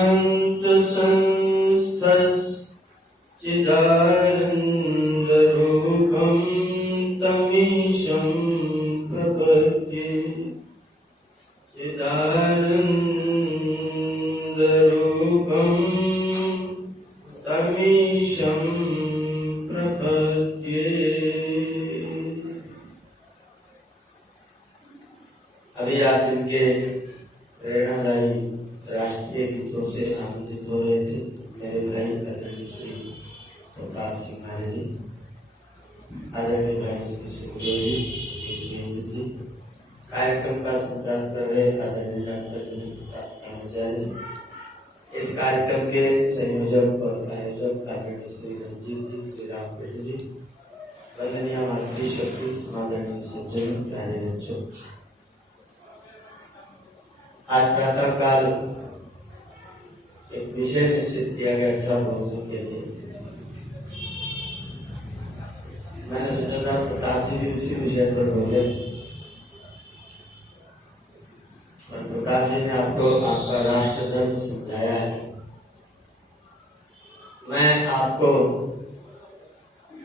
शांत संस्थश्चिदानंद रूपं तमीशं प्रपद्ये चिदानंद रूपं तमीशं प्रपद्ये। अभी आप जिनके प्रेरणादायी राष्ट्रीय गीतों से आनंदित हो रहे थे, मेरे भाई आदरणीय श्री प्रताप सिंह महाराज जी, आदरणीय भाई श्री सुखदेव जी, जी, कार्यक्रम का संचालन कर रहे आदरणीय डॉक्टर जी, इस कार्यक्रम के संयोजक और आयोजक आदरणीय श्री रंजीत जी, श्री रामकृष्ण जी, वंदनीय मातृशक्ति समादरणीय सज्जन, प्यारे बच्चों, आज प्रातः काल एक विषय निश्चित किया गया था बोलने के लिए। मैंने सोचा था प्रताप जी भी उसी विषय पर बोले, और प्रताप जी ने आपको आपका राष्ट्र धर्म समझाया है। मैं आपको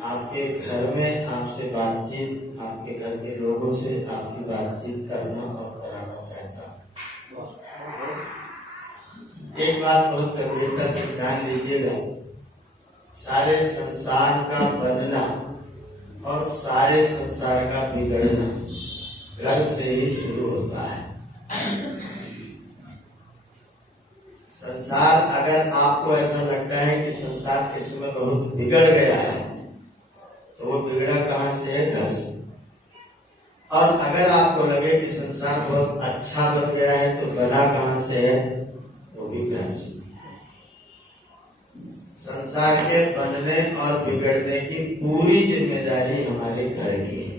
आपके घर में आपसे बातचीत, आपके घर के लोगों से आपकी बातचीत करना और कराना चाहता हूँ। एक बात बहुत गंभीरता से जान लीजिएगा, सारे संसार का बनना और सारे संसार का बिगड़ना घर से ही शुरू होता है। संसार, अगर आपको ऐसा लगता है कि संसार इस समय बहुत बिगड़ गया है, तो वो बिगड़ा कहाँ से है? घर से। और अगर आपको लगे कि संसार बहुत अच्छा बन गया है, तो बना कहाँ से है? वो भी घर से। संसार के बनने और बिगड़ने की पूरी जिम्मेदारी हमारे घर की है।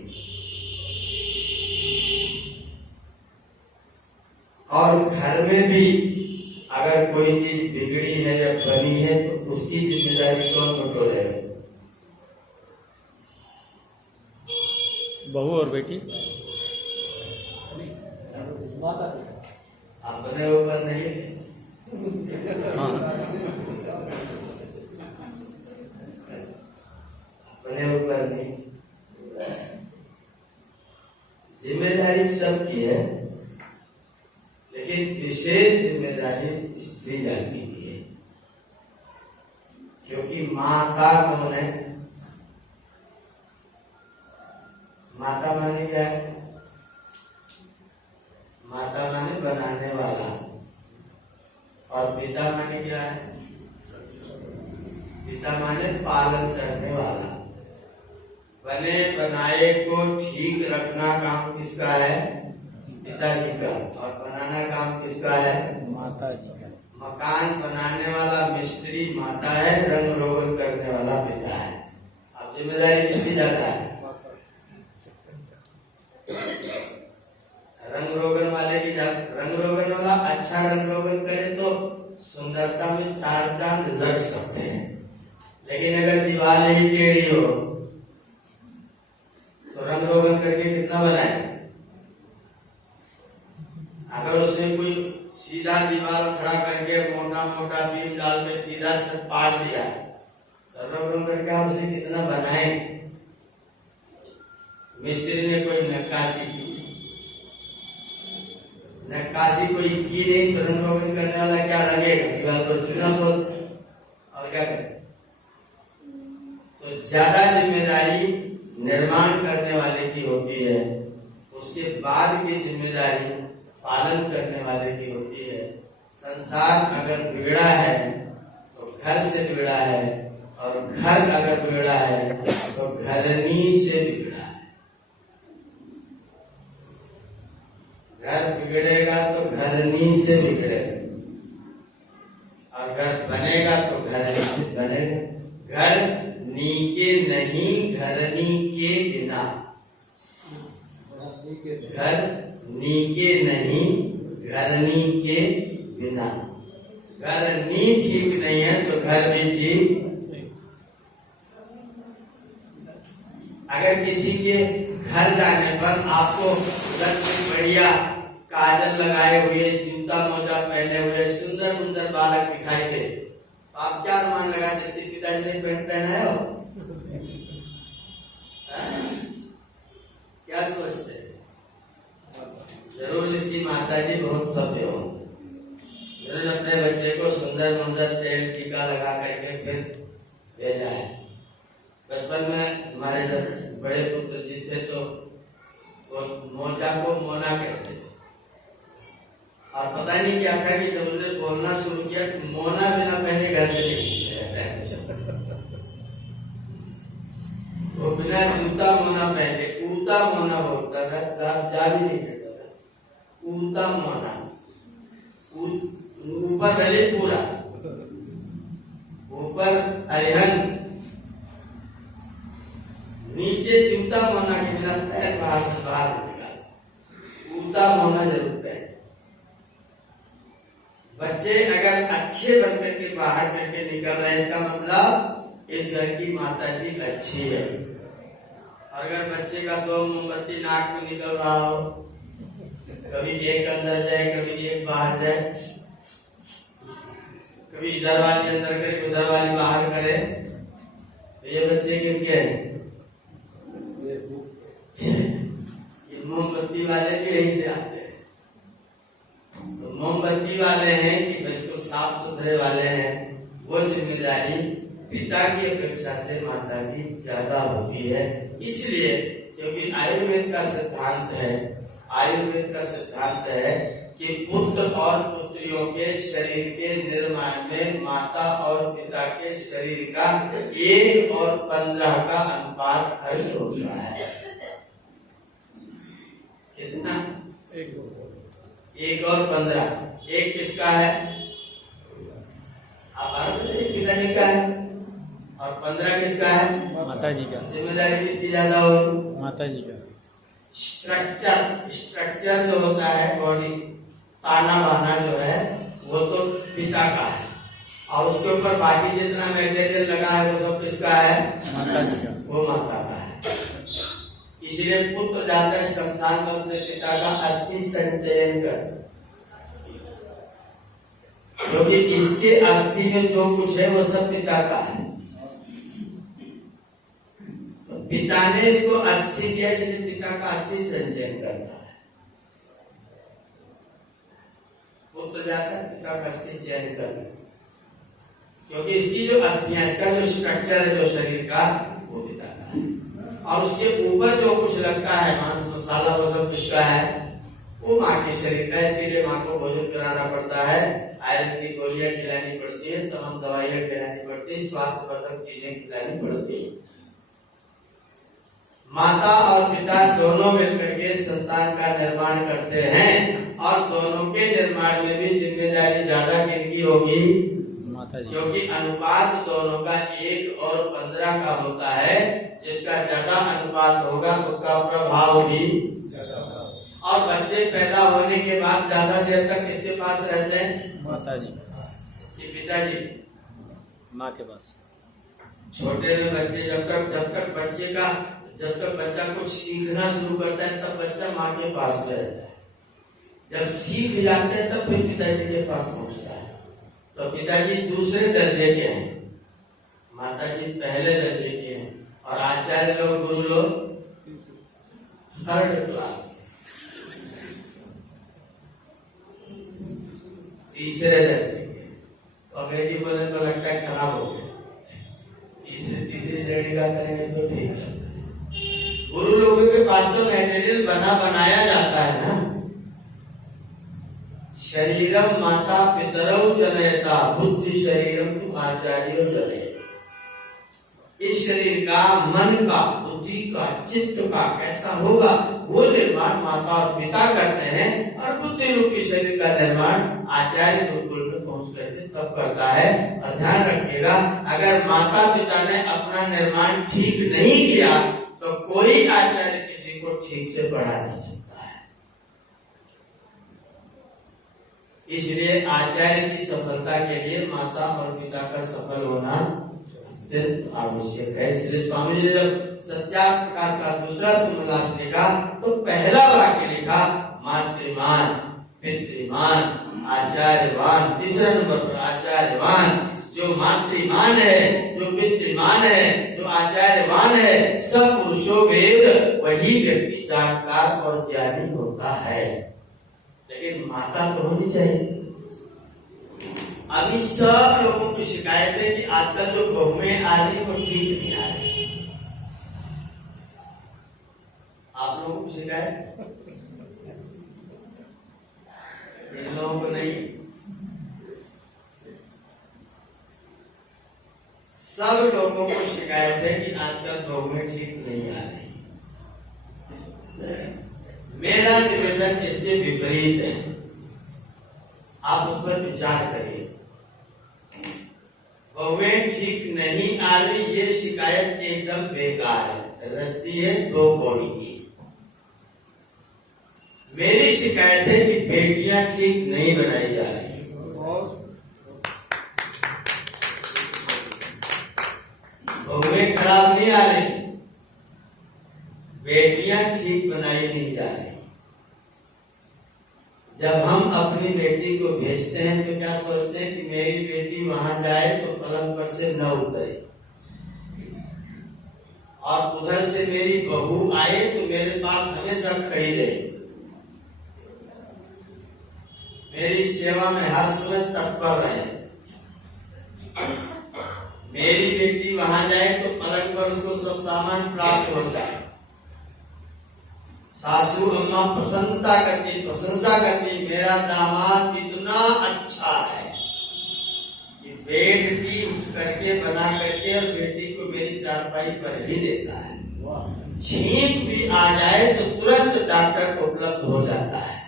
और घर में भी अगर कोई चीज बिगड़ी है या बनी है, तो उसकी जिम्मेदारी कौन बटोरेगा? बहू और बेटी। अपने ऊपर नहीं। हाँ, अपने ऊपर नहीं, जिम्मेदारी सबकी है, लेकिन विशेष जिम्मेदारी स्त्री जाति की है। क्योंकि माता कौन है? माता माने क्या है? माता माने बनाने वाला, और पिता माने क्या है? पिता माने पालन करने वाला। बने बनाए को ठीक रखना काम किसका है? पिताजी का। और बनाना काम किसका है? माता जी का। मकान बनाने वाला मिस्त्री माता है, रंग रोगन करने वाला पिता है। अब जिम्मेदारी किसकी ज्यादा है? रंग रोगन वाले की ज्यादा। रंग रोगन वाला अच्छा रंग रोगन करे तो सुंदरता में चार चांद लग सकते हैं, लेकिन अगर दीवार ही टेढ़ी हो तो रंग रोगन करके कितना बनाए? अगर उसने कोई सीधा दीवार खड़ा करके मोटा मोटा बीम डाल के सीधा छत पाट दिया, तो रंग रोगन करके आप उसे कितना बनाए? मिस्त्री ने कोई नक्काशी की, नक्काशी कोई की नहीं, तो रंग रोगन करने वाला क्या लगेगा? दीवार पर चूना बोल और क्या करे? तो ज्यादा जिम्मेदारी निर्माण करने वाले की होती है, उसके बाद की जिम्मेदारी पालन करने वाले की होती है। संसार अगर बिगड़ा है तो घर से बिगड़ा है, और घर अगर बिगड़ा है तो घरनी से बिगड़ा है। घर बिगड़ेगा तो घरनी से बिगड़ेगा, और घर बनेगा तो घरनी से बनेगा। घर नीके नहीं घरनी के बिना, घर नीके नहीं घरनी के बिना। घर नी ठीक नहीं है तो घर भी ठीक। अगर किसी के घर जाने पर आपको उधर से बढ़िया काजल लगाए हुए, जूता मोजा पहने हुए सुंदर सुंदर बालक दिखाई दे, तो आप क्या अनुमान लगा जिसके पिताजी ने पैंट पहना है हो? क्या सोचते हैं? जरूर इसकी माताजी बहुत सभ्य हो, जरूर अपने बच्चे को सुंदर सुंदर तेल टीका लगा करके फिर भेजा है। बचपन में हमारे जब बड़े पुत्र जी थे तो वो मोजा को मोना कहते थे, और पता नहीं क्या था कि जब उन्होंने बोलना शुरू किया तो मोना बिना पहने घर से नहीं, वो बिना जूता मोना पहने ऊता मोना बोलता था, जा भी नहीं कहता था, ऊता मोना, ऊपर भले पूरा, ऊपर अरिहन, नीचे जूता मोना के बिना पैर बाहर से बाहर निकाल, ऊता मोना जरूर पहने। बच्चे अगर अच्छे बनकर के बाहर करके निकल रहे हैं, इसका मतलब इस घर की माताजी अच्छी है। अगर बच्चे का दो मोमबत्ती नाक में निकल रहा हो, कभी एक अंदर जाए कभी एक बाहर जाए, कभी इधर वाली अंदर करे उधर वाली बाहर करे, तो ये बच्चे किनके हैं? ये मोमबत्ती वाले भी यहीं से आते हैं। तो मोमबत्ती वाले हैं कि बिल्कुल साफ सुथरे वाले हैं, वो जिम्मेदारी पिता की अपेक्षा से माता की ज्यादा होती है। इसलिए क्योंकि आयुर्वेद का सिद्धांत है, आयुर्वेद का सिद्धांत है कि पुत्र और पुत्रियों के शरीर के निर्माण में माता और पिता के शरीर का 1 और 15 का अनुपात खर्च होता है। कितना? 1 और 15। 1 किसका है? आप पिताजी का है, और 15 किसका है? माताजी का। जिम्मेदारी किसकी ज्यादा होगी? माताजी का। स्ट्रक्चर जो होता है बॉडी, ताना बाना जो है वो तो पिता का है, और उसके ऊपर बाकी जितना मटेरियल लगा है वो सब किसका है? माताजी का। वो माता का है। इसलिए पुत्र जाता है शमशान में अपने पिता का अस्थि संचयन कर, क्योंकि इसके अस्थि में जो कुछ है वो सब पिता का है। तो पिता ने इसको अस्थि दिया, इसलिए पिता का अस्थि संचयन करता है। पुत्र जाता है पिता का अस्थि चयन करना, क्योंकि इसकी जो अस्थियां, इसका जो स्ट्रक्चर है जो शरीर का, वो पिता का है। और उसके ऊपर जो कुछ लगता है मांस मसाला, वो सब किसका है? वो माँ के शरीर का। इसके लिए माँ को भोजन कराना पड़ता है, आयरन की गोलियां खिलानी पड़ती है, तमाम दवाइयां खिलानी पड़ती है, स्वास्थ्यवर्धक चीजें खिलानी पड़ती है। माता और पिता दोनों मिलकर के संतान का निर्माण करते हैं, और दोनों के निर्माण में भी जिम्मेदारी ज्यादा किनकी होगी? माताजी। क्योंकि अनुपात दोनों का 1 और 15 का होता है। जिसका ज्यादा अनुपात होगा उसका प्रभाव भी ज्यादा होगा। और बच्चे पैदा होने के बाद ज्यादा देर तक किसके पास रहते हैं? माताजी के। पिताजी माँ के पास। छोटे में बच्चे जब तक बच्चा कुछ सीखना शुरू करता है तब बच्चा माँ के पास रहता है। जब सीख जाते हैं तब फिर पिताजी के पास पहुंचता है। तो पिताजी दूसरे दर्जे के हैं, माताजी पहले दर्जे के हैं, और आचार्य लोग, गुरु लोग 3rd क्लास, तीसरे दर्जे के। तो अंग्रेजी बोलने पर लगता है खराब हो गया, तीसरी श्रेणी का करेंगे तो ठीक लगता है। गुरु लोगों के पास तो मटेरियल बनाया जाता है ना। शरीरम माता पितरौ जनयता बुद्धि शरीरम तु आचार्यो जनयता। इस शरीर का, मन का, बुद्धि का, चित्त का कैसा होगा वो निर्माण माता और पिता करते हैं, और बुद्धि रूपी शरीर का निर्माण आचार्य गुरुकुल में पहुंच करके तब करता है। और ध्यान रखिएगा, अगर माता पिता ने अपना निर्माण ठीक नहीं किया तो कोई आचार्य किसी को ठीक से पढ़ा नहीं सकता है। इसलिए आचार्य की सफलता के लिए माता और पिता का सफल होना अत्यंत आवश्यक है। इसलिए स्वामी जी ने जब सत्यार्थ प्रकाश का दूसरा समोल्लास लिखा तो पहला वाक्य लिखा, मातृमान, पितृमान, आचार्यवान, तीसरा नंबर पर आचार्यवान, जो मातृमान है, जो पितृमान है, जो आचार्यवान है, सब पुरुषों वेद वही व्यक्ति जानकार और ज्ञानी होता है। लेकिन माता तो होनी चाहिए। अभी सब लोगों की शिकायत है कि आजकल जो बहुएं आ रही वो ठीक नहीं आ रही। आप लोगों की शिकायत, इन लोगों को नहीं, सब लोगों को शिकायत है कि आजकल बहुएं ठीक नहीं आ रही। मेरा निवेदन इसके विपरीत है, आप उस पर विचार करिए। बहुएं ठीक नहीं आ रही, ये शिकायत एकदम बेकार है, रहती है दो कौड़ी की। मेरी शिकायत है कि बेटियां ठीक नहीं बनाई जा रही। बहुएं खराब नहीं आ रही, बेटियां ठीक बनाई नहीं जा रही। जब हम अपनी बेटी को भेजते हैं तो क्या सोचते हैं कि मेरी बेटी वहां जाए तो पलंग पर से न उतरे, और उधर से मेरी बहू आए तो मेरे पास हमेशा खड़ी रहे, मेरी सेवा में हर समय तत्पर रहे। मेरी बेटी वहां जाए तो पलंग पर उसको सब सामान प्राप्त हो जाए। सासू अम्मा प्रसन्नता करती, प्रशंसा करती, मेरा दामाद इतना अच्छा है कि बेड की उठ करके बना करके और बेटी को मेरी चारपाई पर ही देता है। छींक भी आ जाए तो तुरंत डॉक्टर उपलब्ध हो जाता है।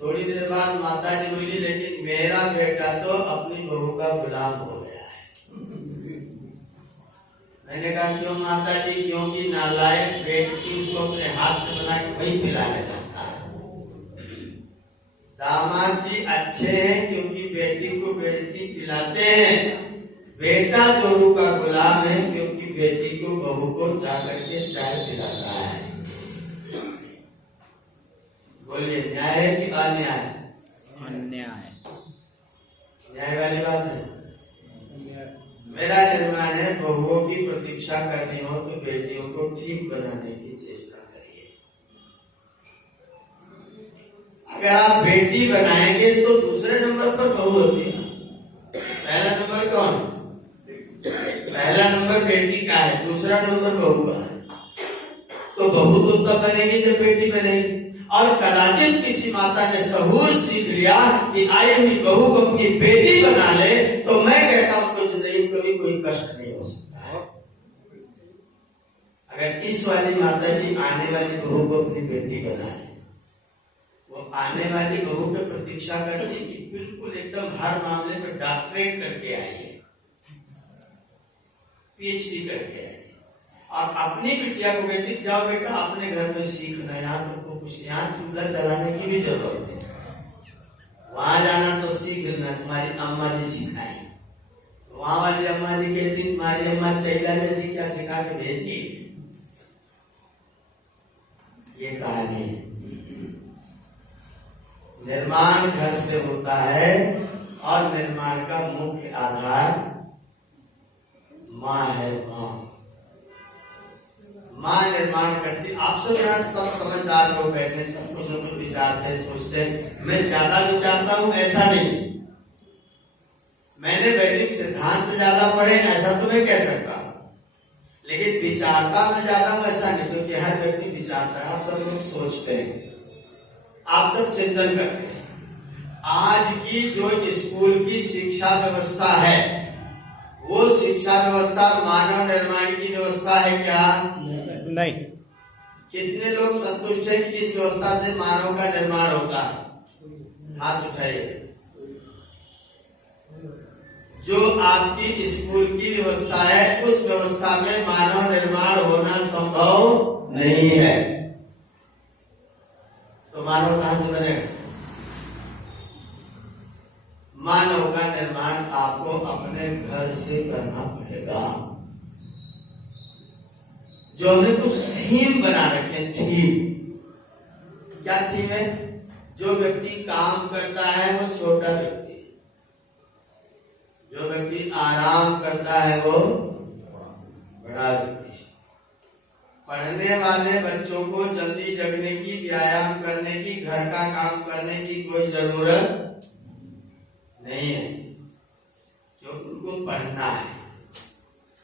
थोड़ी देर बाद माता जी बोली, लेकिन मेरा बेटा तो अपनी बहू का गुलाम हो गया है। मैंने कहा क्यों माता जी? क्योंकि नालायक बेटी उसको अपने हाथ से बना के वही पिलाने लगता है। दामाद जी अच्छे हैं क्योंकि बेटी को बेटी पिलाते हैं, बेटा जोरू का गुलाम है क्योंकि बेटी को बहू को जाकर के चाय पिलाता है। बोलिए न्याय है कि अन्याय? अन्याय। न्याय वाली बात है। मेरा निर्माण है, बहुओं की प्रतीक्षा करनी हो तो बेटियों को ठीक बनाने की चेष्टा करिए। अगर आप बेटी बनाएंगे तो दूसरे नंबर पर बहू होती है। पहला नंबर कौन है? पहला नंबर बेटी का है, दूसरा नंबर बहू का है। तो बहू तो तब बनेगी जब बेटी बनेगी। और कदाचित किसी माता ने सहूर सीख लिया कि आई हुई बहू को अपनी बेटी बना ले, तो मैं कहता हूं उसको जिंदगी में कभी कोई कष्ट नहीं हो सकता है। अगर इस वाली माता जी आने वाली बहू को अपनी बेटी बनाए, वो आने वाली बहू पे प्रतीक्षा करती कि बिल्कुल एकदम हर मामले में डॉक्टरेट करके आई है, पीएचडी करके आई, और अपनी बिटिया को कहती जाओ बेटा अपने घर में सीखना, यहाँ तुमको कुछ यहाँ चूल्हा जलाने की भी जरूरत नहीं, वहां जाना तो सीख लेना, तुम्हारी अम्मा जी सिखाई। तो वहां वाली अम्मा जी कहती तुम्हारी अम्मा चैला जैसी क्या सिखा के भेजी। ये कहानी है। निर्माण घर से होता है और निर्माण का मुख्य आधार माँ है। माँ निर्माण करती। आप सब यहाँ सब समझदार लोग बैठे, सब कुछ न कुछ विचारते सोचते। मैं ज्यादा विचारता हूँ ऐसा नहीं, मैंने वैदिक सिद्धांत ज्यादा पढ़े ऐसा तो मैं कह सकता हूँ, लेकिन विचारता मैं ज्यादा हूँ ऐसा नहीं, क्योंकि हर व्यक्ति विचारता है। आप सब लोग सोचते हैं, आप सब चिंतन करते हैं। आज की जो स्कूल की शिक्षा व्यवस्था है, वो शिक्षा व्यवस्था मानव निर्माण की व्यवस्था है क्या? नहीं। कितने लोग संतुष्ट हैं कि इस व्यवस्था से मानव का निर्माण होता है? हाथ उठाइए। जो आपकी स्कूल की व्यवस्था है, उस व्यवस्था में मानव निर्माण होना संभव नहीं है, तो मानव कहां से बनेगा? मानव का निर्माण आपको अपने घर से करना पड़ेगा। जो हमने कुछ थीम बना रखे हैं, थीम क्या थीम है? जो व्यक्ति काम करता है वो छोटा व्यक्ति है, जो व्यक्ति आराम करता है वो बड़ा व्यक्ति है। पढ़ने वाले बच्चों को जल्दी जगने की, व्यायाम करने की, घर का काम करने की कोई जरूरत नहीं है, क्योंकि उनको पढ़ना है।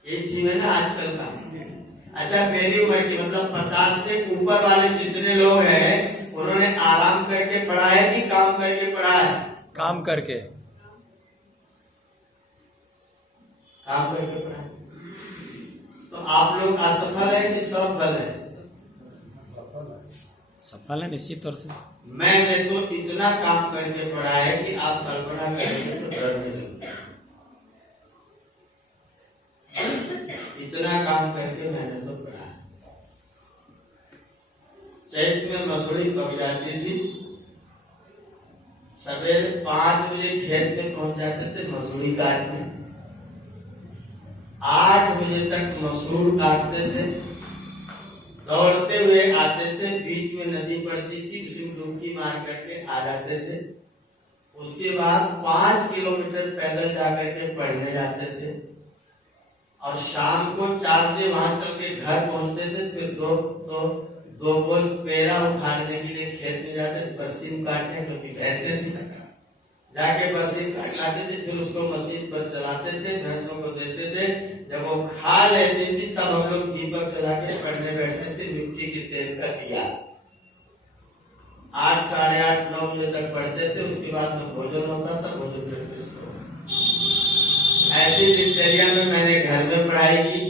ये थी ना आजकल का। अच्छा, मेरी उम्र की मतलब 50 से ऊपर वाले जितने लोग हैं उन्होंने आराम करके पढ़ा है कि काम करके पढ़ा है? काम करके। काम करके पढ़ा है। तो आप लोग असफल है कि सफल है? सफल है निश्चित तौर से। मैंने तो इतना काम करके पढ़ा है कि आप कल्पना करेंगे तो डरने लगेंगे। इतना काम करके मैंने तो पढ़ा। चैत में मसूरी पक जाती थी, सवेरे 5 बजे खेत में पहुंच जाते थे मसूरी काटने, 8 बजे तक मसूर काटते थे, दौड़ते हुए आते थे, बीच में नदी पड़ती थी, उसमें डुबकी मार करके आ जाते थे। उसके बाद 5 किलोमीटर पैदल जाकर के पढ़ने जाते थे और शाम को 4 बजे वहां चल के घर पहुंचते थे। फिर दो बोझ पेरा उठाने के लिए खेत में जाते थे, बरसीम काटने, क्योंकि भैंसे थी, जाके बरसीम काट लाते थे, फिर उसको मशीन पर चलाते थे, भैंसों को देते थे। जब वो खा लेती थी तब हम लोग दीपक जला के पढ़ने बैठते थे, मिट्टी के तेल का दिया। 8, साढ़े 8, 9 बजे तक पढ़ते थे। उसके बाद में भोजन होता था, भोजन करके सो। ऐसी दिनचर्या में मैंने घर में पढ़ाई की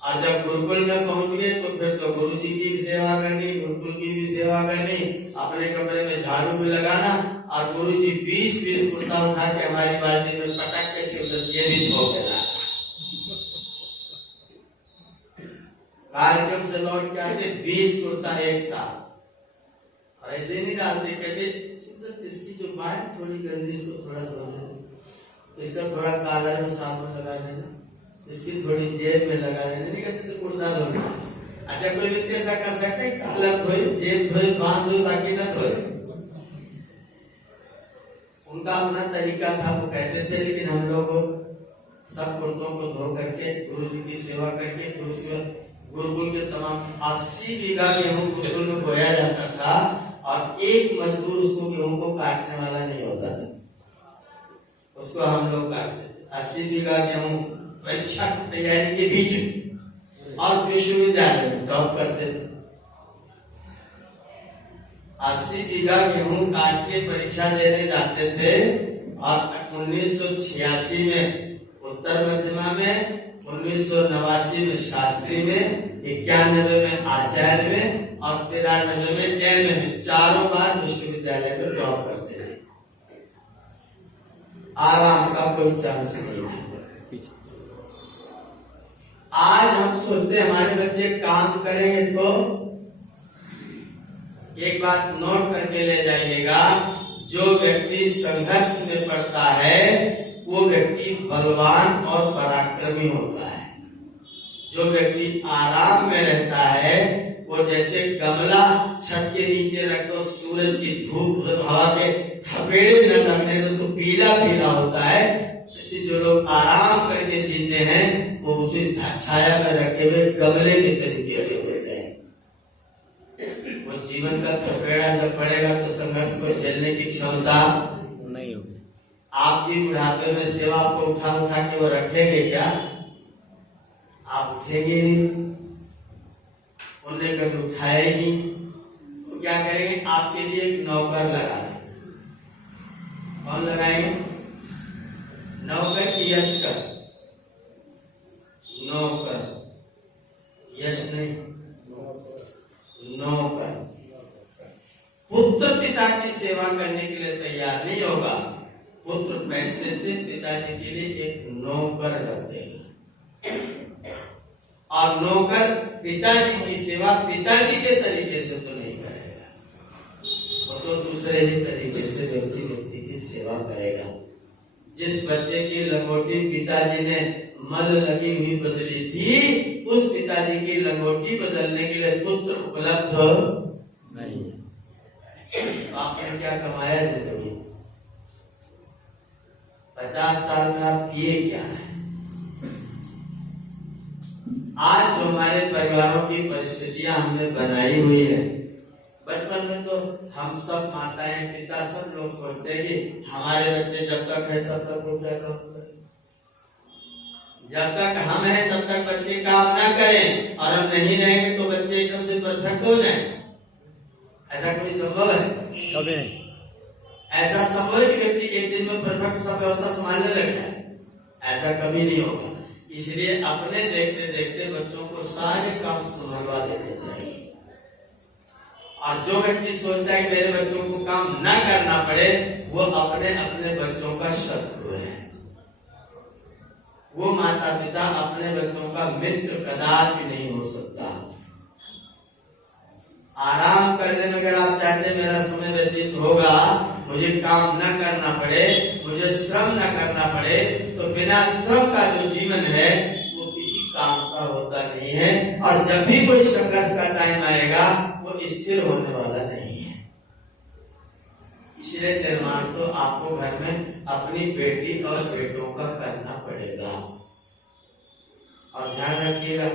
और जब गुरुकुल में पहुंच गए तो फिर तो गुरु जी की भी सेवा करनी, गुरुकुल की भी सेवा करनी, अपने कमरे में झाड़ू भी लगाना और गुरु जी 20 कुर्ता उठा के हमारी बाल्टी में पटक के शिवदत्त ये भी धो देना। कार्यक्रम से लौट के आते 20 कुर्ता एक साथ और ऐसे नहीं डालते, कहते शिवदत्त इसकी जो बात थोड़ी गंदी, इसको थोड़ा धो देना, इसका थोड़ा कॉलर में साबुन लगा देना, इसकी थोड़ी जेब में लगा देना। नहीं कहते तो कुर्ता धोना। अच्छा, कोई व्यक्ति ऐसा कर सकते हैं, कॉलर धोए, जेब धोए, बांध धोए, बाकी न धोए? उनका अपना तरीका था, वो कहते थे। लेकिन हम लोग सब कुर्तों को धो करके गुरु जी की सेवा करके गुरुकुल के तमाम 80 बीघा गेहूं गुरुकुल में बोया जाता था और एक मजदूर उसको गेहूं को काटने वाला नहीं होता था, उसको हम लोग काटते थे। 80 बीघा गेहूं परीक्षा की तैयारी के बीच और विश्वविद्यालय में टॉप करते थे। 80 बीघा गेहूं काट के परीक्षा देने जाते थे और 1986 में उत्तर मध्यमा में, 1989 में शास्त्री में, 91 में आचार्य में और 93 में एमए में, चारों बार विश्वविद्यालय में टॉप करते थे। आराम का कोई चांस नहीं था। आज हम सोचते हमारे बच्चे काम करेंगे तो एक बात नोट करके ले जाइएगा, जो व्यक्ति संघर्ष में पड़ता है वो व्यक्ति बलवान और पराक्रमी होता है। जो व्यक्ति आराम में रहता है वो जैसे गमला छत के नीचे रख दो, सूरज की धूप हवा के थपेड़े न लगने दो तो पीला पीला होता है। इसी जो लोग आराम करके जीते हैं वो उसी छाया में रखे हुए गमले के तरीके के होते हैं। वो जीवन का थपेड़ा जब पड़ेगा तो संघर्ष को झेलने की क्षमता नहीं होगी। आपकी बुढ़ापे में सेवा को उठा उठा के वो रखेंगे क्या? आप उठेंगे नहीं, उन्हें कभी उठाएगी तो क्या करेंगे? आपके लिए एक नौकर लगा देंगे। कौन लगाएंगे? नौकर की यश कर, नौकर, यश नहीं, नौकर। पुत्र पिता की सेवा करने के लिए तैयार नहीं होगा, पुत्र पैसे से पिताजी के लिए एक नौकर रख देगा और नौकर पिताजी की सेवा पिताजी के तरीके से तो नहीं करेगा, वो तो दूसरे ही तरीके से व्यक्ति की सेवा करेगा। जिस बच्चे की लंगोटी पिताजी ने मल लगी हुई बदली थी, उस पिताजी की लंगोटी बदलने के लिए पुत्र उपलब्ध नहीं। आप आपने क्या कमाया जिंदगी, 50 साल में आप किए क्या है। आज जो हमारे परिवारों की परिस्थितियां हमने बनाई हुई है, बचपन में तो हम सब माताएं पिता सब लोग सोचते हैं कि हमारे बच्चे जब तक है तब तक वो क्या काम करें, जब तक हम हैं तब तक बच्चे काम ना करें, और हम नहीं रहेंगे तो बच्चे एकदम से परफेक्ट हो जाएं। ऐसा कोई संभव है? कभी नहीं। ऐसा संभव है कि व्यक्ति एक दिन में परफेक्ट सब व्यवस्था संभालने लग जाए? ऐसा कभी नहीं होगा। इसलिए अपने देखते देखते बच्चों को सारे काम संभलवा देने चाहिए। और जो व्यक्ति सोचता है कि मेरे बच्चों को काम न करना पड़े, वो अपने अपने बच्चों का शत्रु है। वो माता पिता अपने बच्चों का मित्र कदापि नहीं हो सकता। आराम करने में अगर आप चाहते हैं मेरा समय व्यतीत होगा, मुझे काम न करना पड़े, मुझे श्रम न करना पड़े, तो बिना श्रम का जो जीवन है वो किसी काम का होता नहीं है। और जब भी कोई संघर्ष का टाइम आएगा वो स्थिर होने वाला नहीं है। इसलिए निर्माण तो आपको घर में अपनी बेटी और बेटों का करना पड़ेगा। और ध्यान रखिएगा,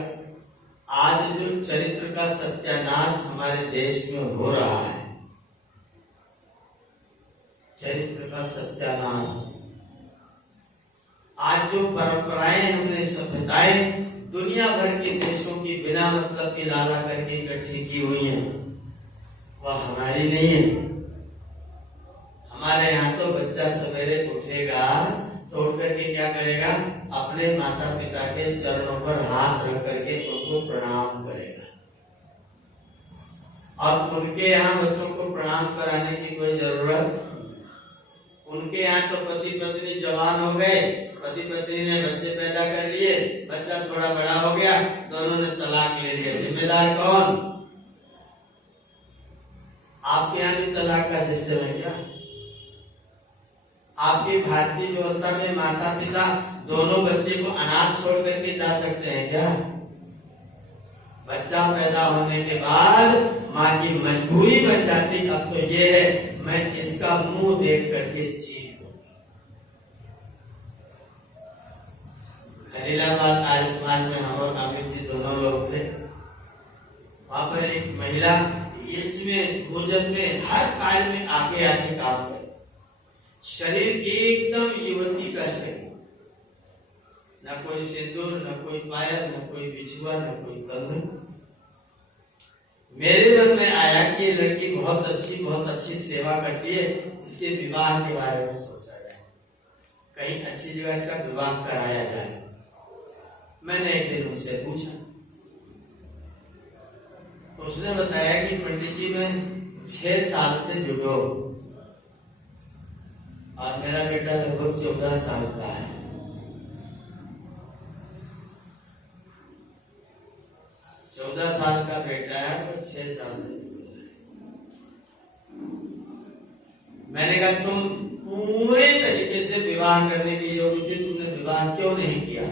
आज जो चरित्र का सत्यानाश हमारे देश में हो रहा है, चरित्र का सत्यानाश, आज जो परंपराएं हमने सभ्यताएं दुनिया भर के देशों की बिना मतलब की लाला करके इकट्ठी की हुई हैं, वह हमारी नहीं है। हमारे यहाँ तो बच्चा सवेरे उठेगा तो उठ करके क्या करेगा, अपने माता पिता के चरणों पर हाथ रख करके उनको प्रणाम करेगा। और उनके यहाँ बच्चों को प्रणाम कराने की कोई जरूरत, उनके यहाँ तो पति पत्नी जवान हो गए, पति पत्नी ने बच्चे पैदा कर लिए, बच्चा थोड़ा बड़ा हो गया, दोनों ने तलाक ले लिया, जिम्मेदार कौन? आपके यहाँ भी तलाक का सिस्टम है क्या? आपकी भारतीय व्यवस्था में माता पिता दोनों बच्चे को अनाथ छोड़ करके जा सकते हैं क्या? बच्चा पैदा होने के बाद माँ की मजबूरी बन जाती, अब तो ये है मैं इसका मुंह देख करके जी लूंगी। खलीलाबाद आर्य समाज में हम और अमित जी दोनों लोग थे। वहां पर एक महिला भोजन में हर काल में आगे आके काम करे, शरीर एकदम युवती का शरीर, न कोई सिंदूर, न कोई पायल, न कोई बिछुआ, न कोई कंगन। मेरे मन में आया कि ये लड़की बहुत अच्छी सेवा करती है, इसके विवाह के बारे में सोचा जाए, कहीं अच्छी जगह इसका विवाह कराया जाए। मैंने एक दिन उनसे पूछा तो उसने बताया कि पंडित जी मैं 6 साल से जुड़ो और मेरा बेटा लगभग 14 साल का है। 14 साल का बेटा है और 6 साल से जुड़े है। मैंने कहा तुम पूरे तरीके से विवाह करने की योग्य थी, तुमने विवाह क्यों नहीं किया?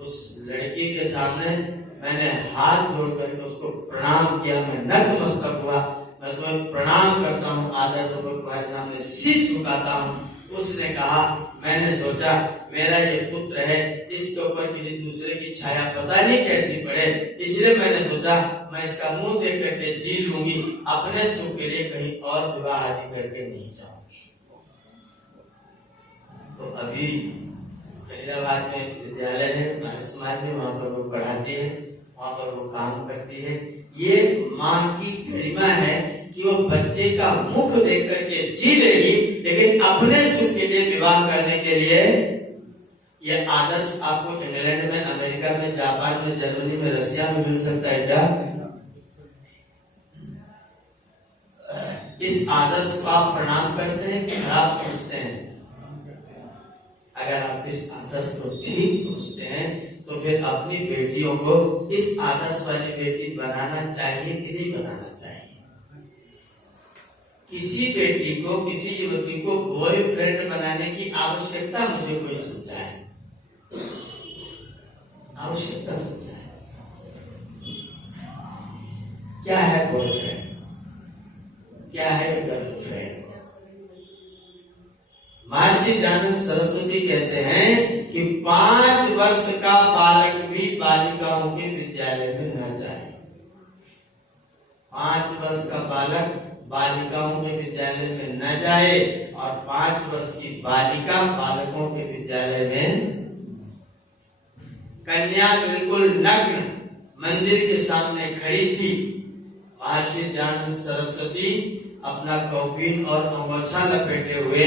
उस लड़की के सामने मैंने हाथ जोड़ करके उसको प्रणाम किया, मैं नतमस्तक हुआ, मैं तुम्हें प्रणाम करता हूँ, आदर पूर्वक तुम्हारे सामने सिर झुकाता हूँ। उसने कहा मैंने सोचा मेरा ये पुत्र है, इसके ऊपर किसी दूसरे की छाया पता नहीं कैसी पड़े, इसलिए मैंने सोचा मैं इसका मुंह देख करके जी लूंगी, अपने सुख के लिए कहीं और विवाह आदि करके नहीं जाऊंगी। तो अभी खलीलाबाद में विद्यालय है हमारे समाज में, वहां पर वो पढ़ाती है, वहां पर वो काम करती है। ये माँ की गरिमा है कि वो बच्चे का मुख देख करके जी लेगी, लेकिन अपने सुख के लिए विवाह करने के लिए ये आदर्श आपको इंग्लैंड में, अमेरिका में, जापान में, जर्मनी में, रशिया में मिल सकता है क्या? इस आदर्श को आप प्रणाम करते हैं कि खराब समझते हैं? अगर आप इस आदर्श को ठीक समझते हैं तो फिर अपनी बेटियों को इस आदर्श वाली बेटी बनाना चाहिए कि नहीं बनाना चाहिए? किसी बेटी को, किसी युवती को बॉयफ्रेंड बनाने की आवश्यकता मुझे कोई समझाए, आवश्यकता समझाए। क्या है बॉयफ्रेंड? महर्षि दयानंद सरस्वती कहते हैं कि 5 वर्ष का बालक भी बालिकाओं के विद्यालय में न जाए। 5 वर्ष का बालक बालिकाओं के विद्यालय में न जाए और 5 वर्ष की बालिका बालकों के विद्यालय में। कन्या बिल्कुल नग्न मंदिर के सामने खड़ी थी। महर्षि दयानंद सरस्वती अपना कौपीन और अंगोछा लपेटे हुए,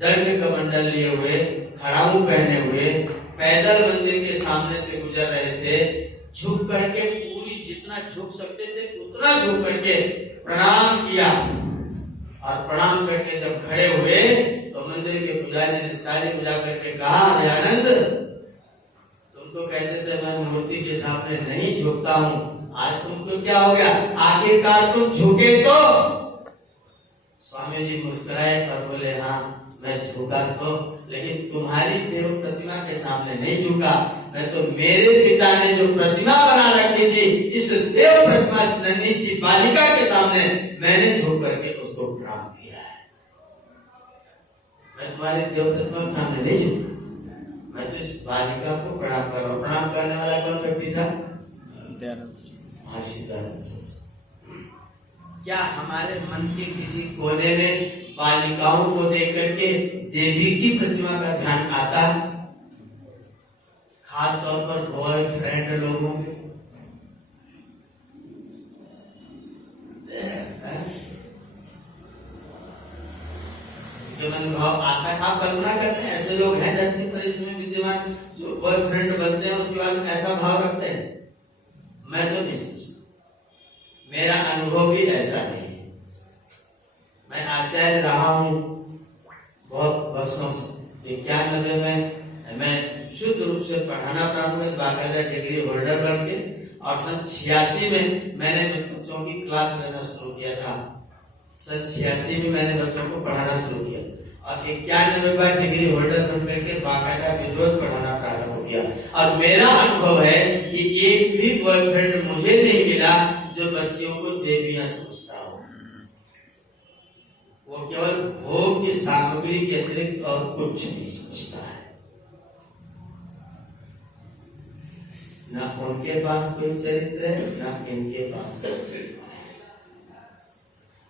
दंड कमंडल लिए हुए, खड़ाऊ पहने हुए पैदल मंदिर के सामने से गुजर रहे थे। झुक करके पूरी जितना झुक सकते थे उतना झुक करके प्रणाम किया और प्रणाम करके जब खड़े हुए तो मंदिर के पुजारी ने ताली बजा करके कहा, दयानंद तुम तो कहते थे मैं मूर्ति के सामने नहीं झुकता हूँ, आज तुमको क्या हो गया, आखिरकार तुम झुके तो? स्वामी जी मुस्कुराए और बोले, हाँ मैं झुका तो, लेकिन तुम्हारी देव प्रतिमा के सामने नहीं झुका। मैं तो मेरे पिता ने जो प्रतिमा बना रखी थी इस देव प्रतिमा नन्ही सी बालिका के सामने मैंने झुक करके उसको प्रणाम किया है। मैं तुम्हारी देव प्रतिमा के सामने नहीं झुका, मैं तो इस बालिका को प्रणाम कर रहा हूँ। प्रणाम करने वाला कौन व्यक्ति था? महर्षि दयानंद सरस्वती। क्या हमारे मन के किसी कोने में बालिकाओं को देख करके देवी की प्रतिमा का ध्यान आता है? खास तौर पर बॉयफ्रेंड लोगों में जो मनोभाव आता है। आप कल्पना करते हैं ऐसे लोग हैं धरती पर इसमें विद्यमान जो बॉयफ्रेंड बनते हैं उसके बाद में ऐसा भाव रखते हैं? मैं तो नहीं सोचता, मेरा अनुभव भी ऐसा नहीं है। मैं आचार्य रहा हूं बहुत वर्षों से। 91 में मैं शुद्ध रूप से पढ़ाना प्रारंभ किया, बाकायदा डिग्री होल्डर बन के, और सन 86 में मैंने बच्चों की क्लास लेना शुरू किया था। सन 86 में मैंने बच्चों को पढ़ाना शुरू किया और 91 बार डिग्री होल्डर बन करके बाकायदा विद्वत पढ़ाना प्रारंभ किया। और मेरा अनुभव है कि एक भी बॉयफ्रेंड मुझे नहीं मिला जो बच्चियों को देवियां समझता हो। वो केवल भोग की सामग्री के अतिरिक्त और कुछ नहीं समझता है। ना उनके पास कोई चरित्र है, ना इनके पास कोई चरित्र है।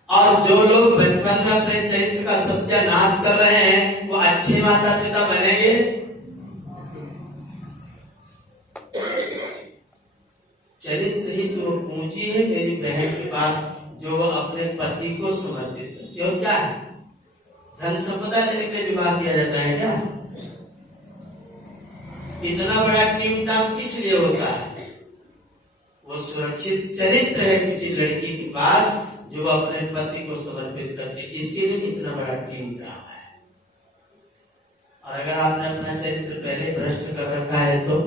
और जो लोग बचपन में अपने चरित्र का सत्यानाश कर रहे हैं वो अच्छे माता पिता बनेंगे? चरित्र ही तो पूंजी है मेरी बहन के पास जो वो अपने पति को समर्पित करती है। और क्या है, धन संपदा लेने के लिए विवाह किया जाता है क्या? इतना बड़ा टीम टाम किस लिए होता है? वो सुरक्षित चरित्र है किसी लड़की के पास जो वो अपने पति को समर्पित करती है, इसके लिए इतना बड़ा टीम टाम है। और अगर आपने अपना चरित्र पहले भ्रष्ट कर रखा है तो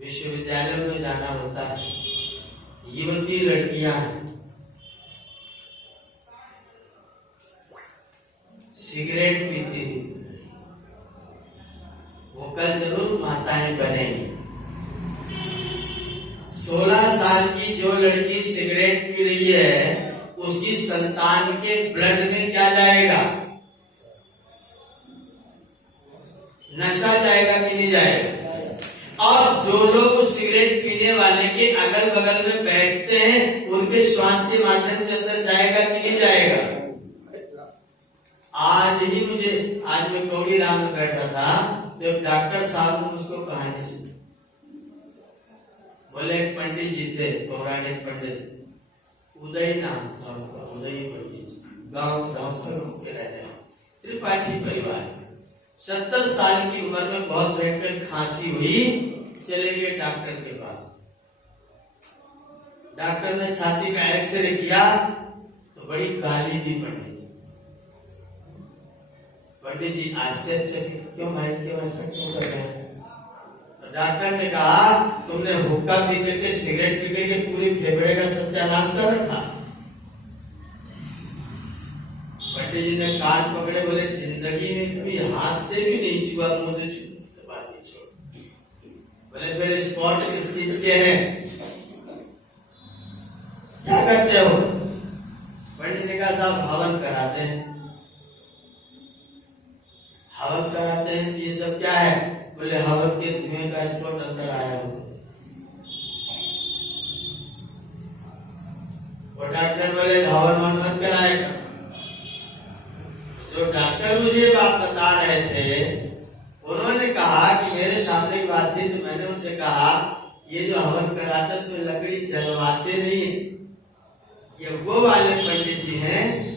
विश्वविद्यालय में जाना होता है। युवती लड़कियां सिगरेट पीती थी, वो कल जरूर माताएं बनेंगी। 16 साल की जो लड़की सिगरेट पी रही है उसकी संतान के ब्लड में क्या जाएगा? नशा जाएगा कि नहीं जाएगा? और जो लोग सिगरेट पीने वाले के अगल बगल में बैठते हैं उनके श्वास के माध्यम से अंदर जाएगा कि नहीं जाएगा? आज मैं कौड़ी राम में बैठा था तो एक डॉक्टर साहब ने मुझको कहानी सुनी। बोले एक पंडित जी थे, पौराणिक पंडित, उदय नाम था उनका, उदय पंडित जी, गांव के रहने वाले त्रिपाठी परिवार। 70 साल की उम्र में बहुत भयंकर खांसी हुई, चले गए डॉक्टर के पास। डॉक्टर ने छाती का एक्सरे किया तो बड़ी गाली दी पंडित जी। पंडित जी आश्चर्यचकित, क्यों भाई, क्यों ऐसा क्यों कर रहे हैं? तो डॉक्टर ने कहा तुमने हुक्का पी करके, सिगरेट पी करके पूरी फेफड़े का सत्यानाश कर रखा। पंडित जी ने कान पकड़े, बोले जिंदगी में कभी हाथ से भी नहीं छुआ, मुंह से छू बात ही छोड़। बोले फिर स्पॉट किस चीज के हैं, क्या करते हो? पंडित ने कहा साहब हवन कराते हैं। हवन कराते हैं तो ये सब क्या है? बोले हवन के धुएं का स्पॉट अंदर आया हो। वो डॉक्टर बोले हवन मत कराएगा। जो डॉक्टर मुझे ये बात बता रहे थे, उन्होंने कहा कि मेरे सामने की बात थी, तो मैंने उनसे कहा ये जो हवन कराता है उसमें लकड़ी जलवाते नहीं, ये वो वाले पंडित जी हैं